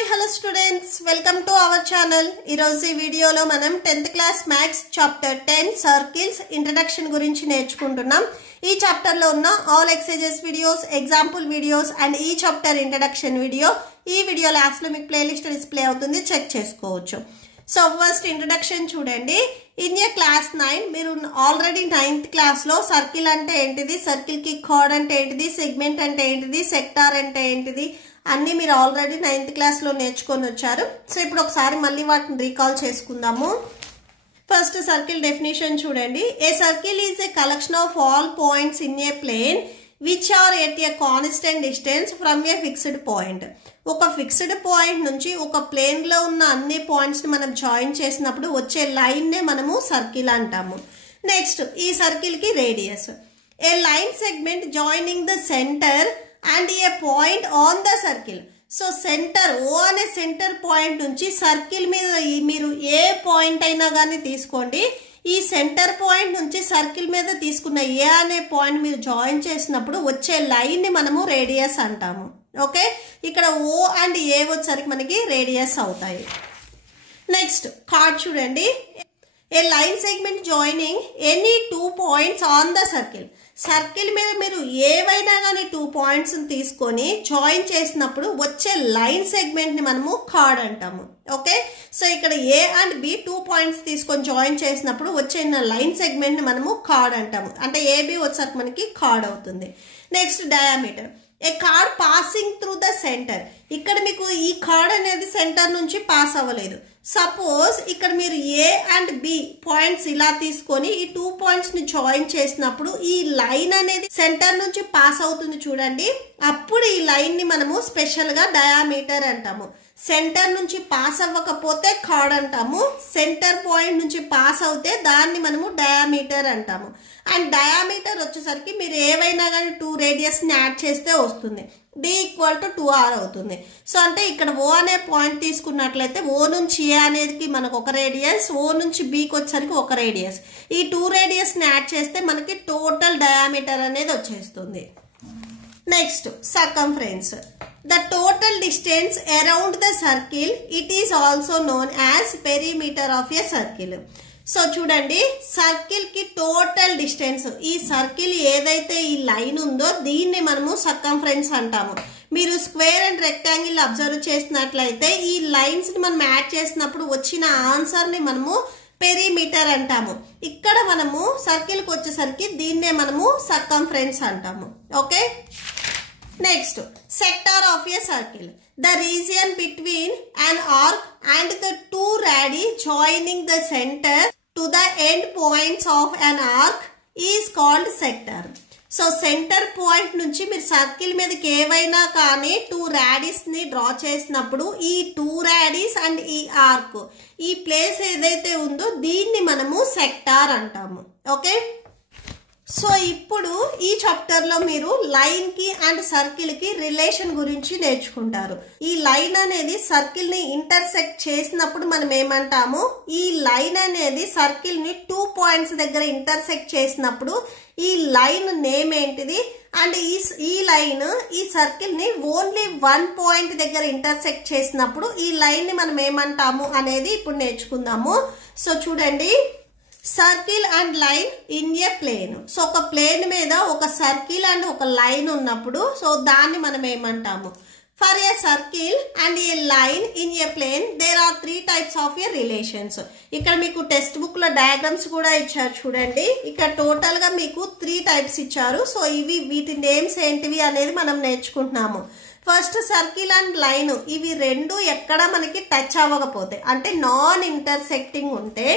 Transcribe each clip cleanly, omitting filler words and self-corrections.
Hi, hello students. Welcome to our channel. ఈరోజు ఈ వీడియోలో మనం 10th class maths chapter 10 circles introduction గురించి నేర్చుకుంటున్నాం. ఈ చాప్టర్ లో ఉన్న all exercises videos, example videos and ఈ చాప్టర్ ఇంట్రడక్షన్ వీడియో ఈ వీడియో లాస్ట్ లో మీకు ప్లేలిస్ట్ డిస్ప్లే అవుతుంది, చెక్ చేసుకోవచ్చు. సో ఫస్ట్ ఇంట్రడక్షన్ చూడండి. ఇన్ ఏ క్లాస్ 9 మీరు ఆల్రెడీ 9th క్లాస్ లో సర్కిల్ అంటే ఏంటిది, సర్కిల్ కి కార్డ్ అంటే ఏంటిది, సెగ్మెంట్ అంటే ఏంటిది, సెక్టార్ అంటే ఏంటిది అన్ని మీరు ఆల్రెడీ 9th క్లాస్ లో నేర్చుకొని వచ్చారు. సో ఇప్పుడు ఒకసారి మళ్ళీ వాటిని రీకాల్ చేసుకుందాము. ఫస్ట్ సర్కిల్ డెఫినేషన్ చూడండి. A circle is a collection of all points in a plane which are at a constant distance from a fixed point. ఒక ఫిక్స్డ్ పాయింట్ నుంచి ఒక ప్లేన్ లో ఉన్న అన్ని పాయింట్స్ ని మనం జాయిన్ చేసినప్పుడు వచ్చే లైన్ నే మనము సర్కిల్ అంటాము. నెక్స్ట్ ఈ సర్కిల్ కి radius. A line segment joining the centre and a point on the circle. So centre O అనే సెంటర్ పాయింట్ నుంచి సర్కిల్ మీద మీరు ఏ పాయింట్ అయినా కానీ తీసుకోండి, ఈ సెంటర్ పాయింట్ నుంచి సర్కిల్ మీద తీసుకున్న ఏ అనే పాయింట్ మీరు జాయిన్ చేసినప్పుడు వచ్చే లైన్ ని మనము రేడియస్ అంటాము. ఓకే, ఇక్కడ ఓ అండ్ ఏ వచ్చేసరికి మనకి రేడియస్ అవుతాయి. నెక్స్ట్ కార్డ్ చూడండి. A line segment joining any 2 points on the circle. Circle మీద మీరు ఏవైనా కానీ 2 పాయింట్స్ తీసుకొని జాయిన్ చేసినప్పుడు వచ్చే లైన్ సెగ్మెంట్ ని మనము కార్డ్ అంటాము. ఓకే, సో ఇక్కడ ఏ అండ్ బి 2 పాయింట్స్ తీసుకొని జాయిన్ చేసినప్పుడు వచ్చే లైన్ సెగ్మెంట్ ని మనము కార్డ్ అంటాము. అంటే ఏబి వచ్చేసరికి మనకి కార్డ్ అవుతుంది. Next diameter. A card passing through the centre. ఇక్కడ మీకు ఈ కార్డ్ అనేది సెంటర్ నుంచి పాస్ అవ్వలేదు. సపోజ్ ఇక్కడ మీరు ఏ అండ్ బి పాయింట్స్ ఇలా తీసుకొని ఈ 2 పాయింట్స్ ని జాయిన్ చేసినప్పుడు ఈ లైన్ అనేది సెంటర్ నుంచి పాస్ అవుతుంది చూడండి, అప్పుడు ఈ లైన్ ని మనము స్పెషల్ గా డయామీటర్ అంటాము. సెంటర్ నుంచి పాస్ అవ్వకపోతే కార్డ్ అంటాము, సెంటర్ పాయింట్ నుంచి పాస్ అవుతే దాన్ని మనము డయామీటర్ అంటాము. అండ్ డయామీటర్ వచ్చేసరికి మీరు ఏవైనా కానీ 2 రేడియస్ ని యాడ్ చేస్తే వస్తుంది. D ఈక్వల్ టు 2r అవుతుంది. సో అంటే ఇక్కడ ఓ అనే పాయింట్ తీసుకున్నట్లయితే ఓ నుంచి ఏ అనేది మనకు ఒక రేడియస్, ఓ నుంచి బికి వచ్చేసరికి ఒక రేడియస్. ఈ 2 రేడియస్ ని యాడ్ చేస్తే మనకి టోటల్ డయామీటర్ అనేది వచ్చేస్తుంది. Next circumference. The total distance around the circle, it is also known as perimeter of a circle. So చూడండి, సర్కిల్ కి టోటల్ డిస్టెన్స్, ఈ సర్కిల్ ఏదైతే ఈ లైన్ ఉందో దీన్ని మనము సర్కంఫరెన్స్ అంటాము. మీరు స్క్వేర్ అండ్ రెక్టాంగిల్ అబ్జర్వ్ చేసినట్లయితే ఈ లైన్స్ ని మనం యాడ్ చేసినప్పుడు వచ్చిన ఆన్సర్ ని మనము పెరిమీటర్ అంటాము. ఇక్కడ మనము సర్కిల్ కి వచ్చేసరికి దీన్నే మనము సర్కంఫరెన్స్ అంటాము. Okay, next sector of a circle. The region between an arc and the 2 radii joining the center to the end points of an arc is called sector. So centre point నుంచి మీరు circle మీదకి ఏవైనా కానీ 2 రాడీస్ ని draw చేసినప్పుడు ఈ 2 రాడీస్ and ఈ arc ఈ ప్లేస్ ఏదైతే ఉందో దీన్ని మనము సెక్టార్ అంటాము. ఓకే, సో ఇప్పుడు ఈ చాప్టర్ లో మీరు లైన్ కి అండ్ సర్కిల్ కి రిలేషన్ గురించి నేర్చుకుంటారు. ఈ లైన్ అనేది సర్కిల్ ని ఇంటర్సెక్ట్ చేసినప్పుడు మనం ఏమంటాము, ఈ లైన్ అనేది సర్కిల్ ని 2 పాయింట్స్ దగ్గర ఇంటర్సెక్ట్ చేసినప్పుడు ఈ లైన్ నేమ్ ఏంటిది, అండ్ ఈ లైన్ ఈ సర్కిల్ ని ఓన్లీ 1 పాయింట్ దగ్గర ఇంటర్సెక్ట్ చేసినప్పుడు ఈ లైన్ ని మనం ఏమంటాము అనేది ఇప్పుడు నేర్చుకుందాము. సో చూడండి, circle and line in a plane. So ఒక ప్లేన్ మీద ఒక సర్కిల్ అండ్ ఒక లైన్ ఉన్నప్పుడు సో దాన్ని మనం ఏమంటాము. For a circle and a line in a plane there are 3 types of a relations. ఇక్కడ మీకు టెక్స్ట్ బుక్ లో డయాగ్రామ్స్ కూడా ఇచ్చారు చూడండి. ఇక్కడ టోటల్ గా మీకు 3 టైప్స్ ఇచ్చారు. సో ఇవి వీటి నేమ్స్ ఏంటివి అనేది మనం నేర్చుకుంటున్నాము. ఫస్ట్ సర్కిల్ అండ్ లైన్, ఇవి రెండు ఎక్కడ మనకి టచ్ అవ్వకపోతే అంటే నాన్ ఇంటర్సెక్టింగ్ ఉంటే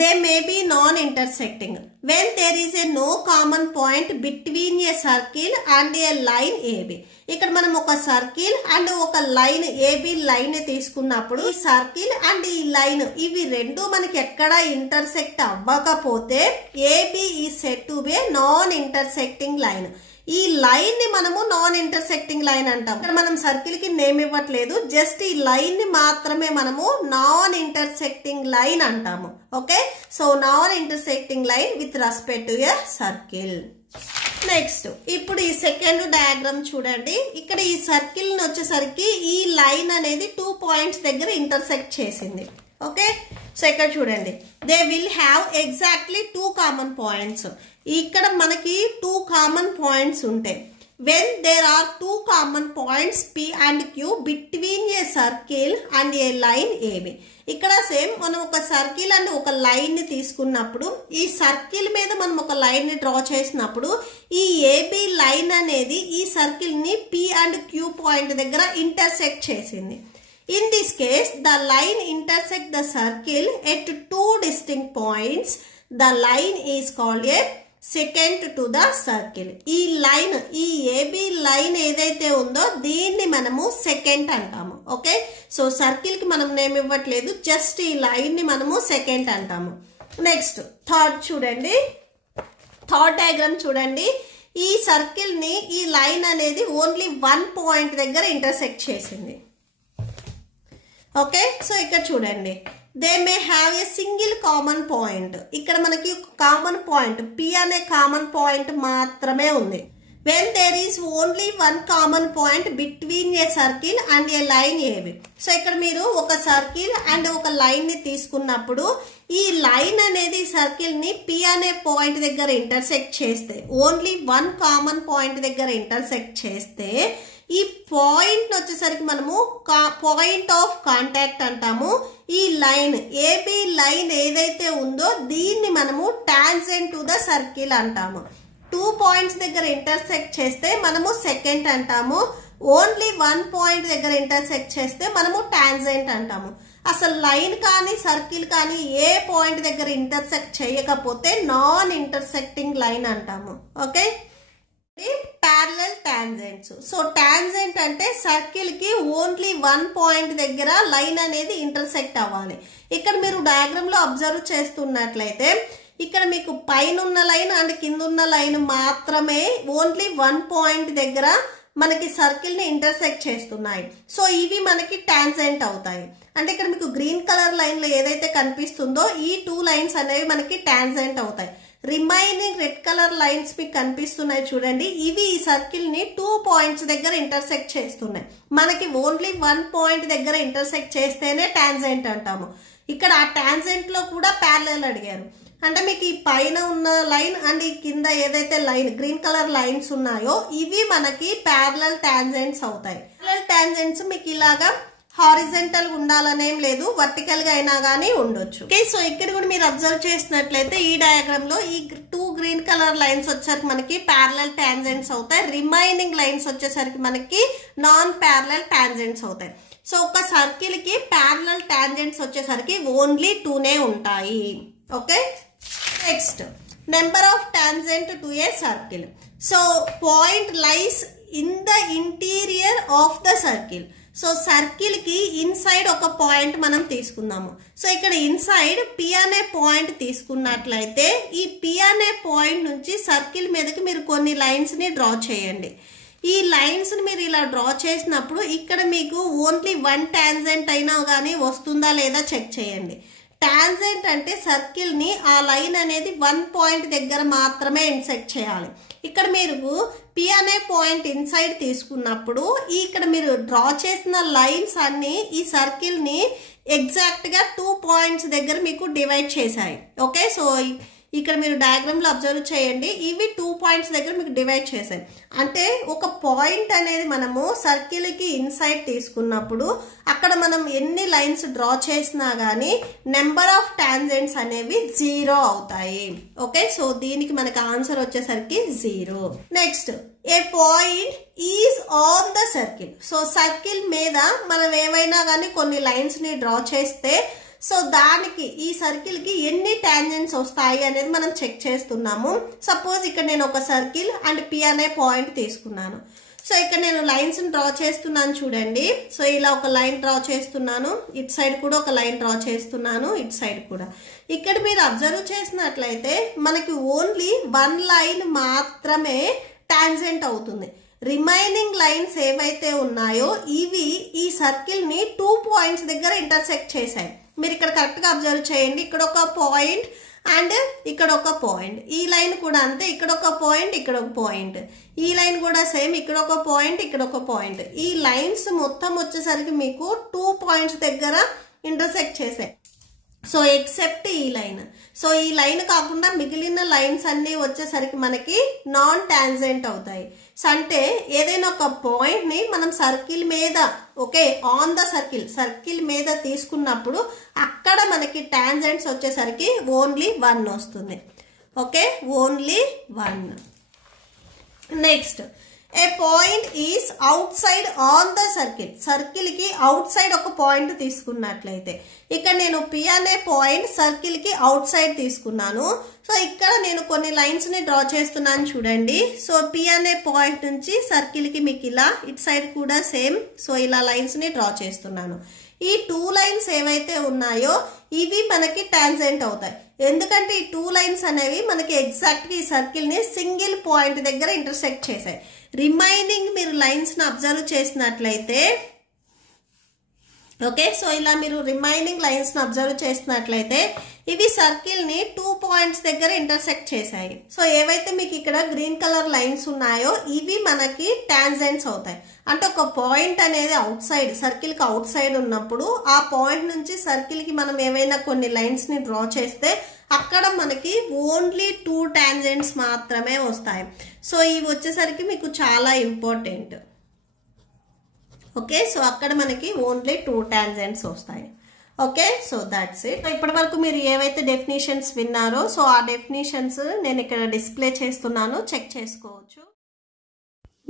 they may be non-intersecting when there is a no common point between a circle and a line AB. ఇక్కడ మనం ఒక సర్కిల్ అండ్ ఒక లైన్ AB లైన్ తీసుకున్నప్పుడు ఈ సర్కిల్ అండ్ ఈ లైన్ ఇవి రెండు మనకి ఎక్కడ ఇంటర్సెక్ట్ అవ్వకపోతే AB is said to be non intersecting line. ఈ లైన్ ని మనము నాన్ ఇంటర్సెక్టింగ్ లైన్ అంటాం. ఇక్కడ మనం సర్కిల్ కి నేమ్ ఇవ్వట్లేదు, జస్ట్ ఈ లైన్ ని మాత్రమే మనము నాన్ ఇంటర్సెక్టింగ్ లైన్ అంటాము. Okay, so non intersecting line with respect to a circle. Next ఇప్పుడు ఈ సెకండ్ డయాగ్రామ్ చూడండి. ఇక్కడ ఈ సర్కిల్ వచ్చేసరికి ఈ లైన్ అనేది 2 పాయింట్స్ దగ్గర ఇంటర్సెక్ట్ చేసింది. ఓకే, సో ఇక్కడ చూడండి, they will have exactly 2 common points. ఇక్కడ మనకి 2 కామన్ పాయింట్స్ ఉంటాయి. when there are 2 common points P and Q between a circle and a line AB. ఇక్కడ సేమ్ మనం ఒక సర్కిల్ అండ్ ఒక లైన్ ని తీసుకున్నప్పుడు ఈ సర్కిల్ మీద మనం ఒక లైన్ ని డ్రా చేసినప్పుడు ఈ AB లైన్ అనేది ఈ సర్కిల్ ని P and Q పాయింట్ దగ్గర ఇంటర్సెక్ట్ చేసింది. In this case, the line intersects the circle at 2 distinct points. The line is called a secant to the circle. ఈ లైన్, ఈ ఏబి లైన్ ఏదైతే ఉందో దీన్ని మనము సెకంట్ అంటాము. ఓకే, సో సర్కిల్ కి మనం నేమ్ ఇవ్వట్లేదు, జస్ట్ ఈ లైన్ ని మనము సెకంట్ అంటాము. నెక్స్ట్ థర్డ్ చూడండి, థర్డ్ డయాగ్రామ్ చూడండి. ఈ సర్కిల్ ని ఈ లైన్ అనేది ఓన్లీ 1 పాయింట్ దగ్గర ఇంటర్సెక్ట్ చేసింది. ఓకే, సో ఇక్కడ చూడండి, they may have a single common point. ఇక్కడ మనకి కామన్ పాయింట్ P అనే కామన్ పాయింట్ మాత్రమే ఉంది. when there is only one common point between a circle and a line AB. So ఇక్కడ మీరు ఒక సర్కిల్ అండ్ ఒక లైన్ ని తీసుకున్నప్పుడు ఈ లైన్ అనేది సర్కిల్ ని P అనే పాయింట్ దగ్గర ఇంటర్సెక్ట్ చేస్తే, ఓన్లీ 1 కామన్ పాయింట్ దగ్గర ఇంటర్సెక్ట్ చేస్తే ఈ పాయింట్ వచ్చేసరికి మనము పాయింట్ ఆఫ్ కాంటాక్ట్ అంటాము. ఈ లైన్ ఏబి లైన్ ఏదైతే ఉందో దీన్ని మనము టాంజెంట్ టు ద సర్కిల్ అంటాము. 2 పాయింట్స్ దగ్గర ఇంటర్సెక్ట్ చేస్తే మనము సెకంట్ అంటాము. ఓన్లీ 1 పాయింట్ దగ్గర ఇంటర్సెక్ట్ చేస్తే మనము టాంజెంట్ అంటాము. అసలు లైన్ కానీ సర్కిల్ కానీ ఏ పాయింట్ దగ్గర ఇంటర్సెక్ట్ చేయకపోతే నాన్ ఇంటర్సెక్టింగ్ లైన్ అంటాము. Okay, parallel tangents. So tangent అంటే సర్కిల్ కి ఓన్లీ 1 పాయింట్ దగ్గర లైన్ అనేది ఇంటర్సెక్ట్ అవ్వాలి. ఇక్కడ మీరు డయాగ్రామ్ లో అబ్జర్వ్ చేస్తున్నట్లయితే ఇక్కడ మీకు పైన ఉన్న లైన్ అండ్ కింద ఉన్న లైన్ మాత్రమే ఓన్లీ 1 పాయింట్ దగ్గర మనకి సర్కిల్ ని ఇంటర్సెక్ట్ చేస్తున్నాయి. సో ఇవి మనకి టాంజెంట్ అవుతాయి. అంటే ఇక్కడ మీకు గ్రీన్ కలర్ లైన్ లో ఏదైతే కనిపిస్తుందో ఈ 2 లైన్స్ అనేవి మనకి టాంజెంట్ అవుతాయి. రిమైనింగ్ రెడ్ కలర్ లైన్స్ మీకు కనిపిస్తున్నాయి చూడండి, ఇవి ఈ సర్కిల్ ని 2 పాయింట్స్ దగ్గర ఇంటర్సెక్ట్ చేస్తున్నాయి. మనకి ఓన్లీ 1 పాయింట్ దగ్గర ఇంటర్సెక్ట్ చేస్తేనే టాంజెంట్ అంటాము. ఇక్కడ ఆ టాంజెంట్ లో కూడా ప్యారలల్ అడిగారు. అంటే మీకు ఈ పైన ఉన్న లైన్ అండ్ ఈ కింద ఏదైతే లైన్ గ్రీన్ కలర్ లైన్స్ ఉన్నాయో ఇవి మనకి ప్యారలల్ టాంజెంట్స్ అవుతాయి. ప్యారలల్ టాంజెంట్స్ మీకు ఇలాగా హారిజెంటల్ ఉండాలనేం లేదు, వర్టికల్ గా అయినా గానీ ఉండొచ్చు. ఓకే, సో ఇక్కడ కూడా మీరు అబ్జర్వ్ చేసినట్లయితే ఈ డయాగ్రామ్ లో ఈ 2 గ్రీన్ కలర్ లైన్స్ వచ్చేసరికి మనకి ప్యారలల్ టాంజెంట్స్ అవుతాయి. రిమైనింగ్ లైన్స్ వచ్చేసరికి మనకి నాన్ ప్యారలల్ టాంజెంట్స్ అవుతాయి. సో ఒక సర్కిల్ కి ప్యారలల్ టాంజెంట్స్ వచ్చేసరికి ఓన్లీ 2నే ఉంటాయి. Okay, next number of tangent to a circle. So point lies in the interior of the circle. So circle కి inside ఒక పాయింట్ మనం తీసుకుందాము. సో ఇక్కడ ఇన్సైడ్ P అనే పాయింట్ తీసుకున్నట్లయితే ఈ P అనే పాయింట్ నుంచి సర్కిల్ మీదకి మీరు కొన్ని లైన్స్ ని డ్రా చేయండి. ఈ లైన్స్ ని మీరు ఇలా డ్రా చేసినప్పుడు ఇక్కడ మీకు ఓన్లీ 1 టాంజెంట్ అయినా కానీ వస్తుందా లేదా చెక్ చేయండి. టాంజెంట్ అంటే సర్కిల్ ని ఆ లైన్ అనేది 1 పాయింట్ దగ్గర మాత్రమే ఇన్సెక్ట్ చేయాలి. ఇక్కడ మీరు P అనే పాయింట్ ఇన్సైడ్ తీసుకున్నప్పుడు ఇక్కడ మీరు డ్రా చేసిన లైన్స్ అన్ని ఈ సర్కిల్ ని ఎగ్జాక్ట్ గా 2 పాయింట్స్ దగ్గర మీకు డివైడ్ చేశాయి. ఓకే, సో ఇక్కడ మీరు డయాగ్రామ్ లో అబ్జర్వ్ చేయండి, ఇవి 2 పాయింట్స్ దగ్గర మీకు డివైడ్ చేశాయి. అంటే ఒక పాయింట్ అనేది మనము సర్కిల్ కి ఇన్సైడ్ తీసుకున్నప్పుడు అక్కడ మనం ఎన్ని లైన్స్ డ్రా చేసినా గానీ నెంబర్ ఆఫ్ టాంజెంట్స్ అనేవి 0 అవుతాయి. ఓకే, సో దీనికి మనకి ఆన్సర్ వచ్చేసరికి 0. Next, A point is on the circle. So circle మీద మనం ఏమైనా కానీ కొన్ని లైన్స్ ని డ్రా చేస్తే సో దానికి ఈ సర్కిల్ కి ఎన్ని టాంజెంట్స్ వస్తాయి అనేది మనం చెక్ చేస్తున్నాము. సపోజ్ ఇక్కడ నేను ఒక సర్కిల్ అండ్ P అనే పాయింట్ తీసుకున్నాను. సో ఇక్కడ నేను లైన్స్ డ్రా చేస్తున్నాను చూడండి. సో ఇలా ఒక లైన్ డ్రా చేస్తున్నాను, ఇటు సైడ్ కూడా ఒక లైన్ డ్రా చేస్తున్నాను, ఇటు సైడ్ కూడా. ఇక్కడ మీరు అబ్జర్వ్ చేసినట్లయితే మనకి ఓన్లీ 1 లైన్ మాత్రమే టాంజెంట్ అవుతుంది. రిమైనింగ్ లైన్స్ ఏవైతే ఉన్నాయో ఇవి ఈ సర్కిల్ ని 2 పాయింట్స్ దగ్గర ఇంటర్సెక్ట్ చేశాయి. మీరు ఇక్కడ కరెక్ట్ గా అబ్జర్వ్ చేయండి, ఇక్కడ ఒక పాయింట్ అండ్ ఇక్కడ ఒక పాయింట్, ఈ లైన్ కూడా అంతే, ఇక్కడ ఒక పాయింట్, ఇక్కడ ఒక పాయింట్, ఈ లైన్ కూడా సేమ్, ఇక్కడ ఒక పాయింట్, ఇక్కడ ఒక పాయింట్. ఈ లైన్స్ మొత్తం వచ్చేసరికి మీకు 2 పాయింట్స్ దగ్గర ఇంటర్సెక్ట్ చేసాయి. సో ఎక్సెప్ట్ ఈ లైన్. సో ఈ లైన్ కాకుండా మిగిలిన లైన్స్ అన్నీ వచ్చేసరికి మనకి నాన్ టాంజెంట్ అవుతాయి. సో అంటే ఏదైనా ఒక పాయింట్ ని మనం సర్కిల్ మీద, ఓకే, ఆన్ ద సర్కిల్ మీద తీసుకున్నప్పుడు అక్కడ మనకి టాంజెంట్స్ వచ్చేసరికి ఓన్లీ 1 వస్తుంది. Okay, only 1. Next, A point is out side on the circle కి అవుట్ సైడ్ ఒక పాయింట్ తీసుకున్నట్లయితే, ఇక్కడ నేను P అనే పాయింట్ సర్కిల్ కి అవుట్ సైడ్ తీసుకున్నాను. సో ఇక్కడ నేను కొన్ని లైన్స్ ని డ్రా చేస్తున్నాను చూడండి. సో P అనే పాయింట్ నుంచి సర్కిల్ కి మీకు ఇలా, ఇటు సైడ్ కూడా సేమ్, సో ఇలా లైన్స్ ని డ్రా చేస్తున్నాను. ఈ 2 లైన్స్ ఏవైతే ఉన్నాయో ఇవి మనకి టాంజెంట్ అవుతాయి. ఎందుకంటే ఈ 2 లైన్స్ అనేవి మనకి ఎగ్జాక్ట్ గా ఈ సర్కిల్ ని సింగిల్ పాయింట్ దగ్గర ఇంటర్సెక్ట్ చేశాయి. రిమైనింగ్ మీరు లైన్స్ ని అబ్జర్వ్ చేసినట్లయితే, ఓకే, సో ఇలా మీరు రిమైనింగ్ లైన్స్ ని అబ్జర్వ్ చేసినట్లయితే ఇవి సర్కిల్ ని 2 పాయింట్స్ దగ్గర ఇంటర్సెక్ట్ చేశాయి. సో ఏవైతే మీకు ఇక్కడ గ్రీన్ కలర్ లైన్స్ ఉన్నాయో ఇవి మనకి టాంజెంట్స్ అవుతాయి. అంటే ఒక పాయింట్ అనేది అవుట్ సైడ్, సర్కిల్ కి అవుట్ సైడ్ ఉన్నప్పుడు ఆ పాయింట్ నుంచి సర్కిల్ కి మనం ఏవైనా కొన్ని లైన్స్ ని డ్రా చేస్తే అక్కడ మనకి ఓన్లీ 2 టాంజెంట్స్ మాత్రమే వస్తాయి. సో ఇవి వచ్చేసరికి మీకు చాలా ఇంపార్టెంట్. ఓకే, సో అక్కడ మనకి ఓన్లీ 2 టాంజెంట్స్ వస్తాయి. Okay, so that's it. ఇప్పటి వరకు మీరు ఏవైతే డెఫినేషన్స్ విన్నారో సో ఆ డెఫినేషన్స్ నేను ఇక్కడ డిస్ప్లే చేస్తున్నాను, చెక్ చేసుకోవచ్చు.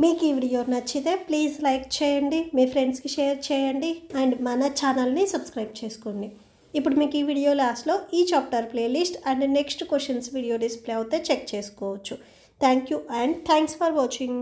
మీకు ఈ వీడియో నచ్చితే ప్లీజ్ లైక్ చేయండి, మీ ఫ్రెండ్స్కి షేర్ చేయండి అండ్ మన ఛానల్ని సబ్స్క్రైబ్ చేసుకోండి. ఇప్పుడు మీకు ఈ వీడియో లాస్ట్లో ఈ chapter playlist and next questions video display అవుతే చెక్ చేసుకోవచ్చు. Thank you and thanks for watching.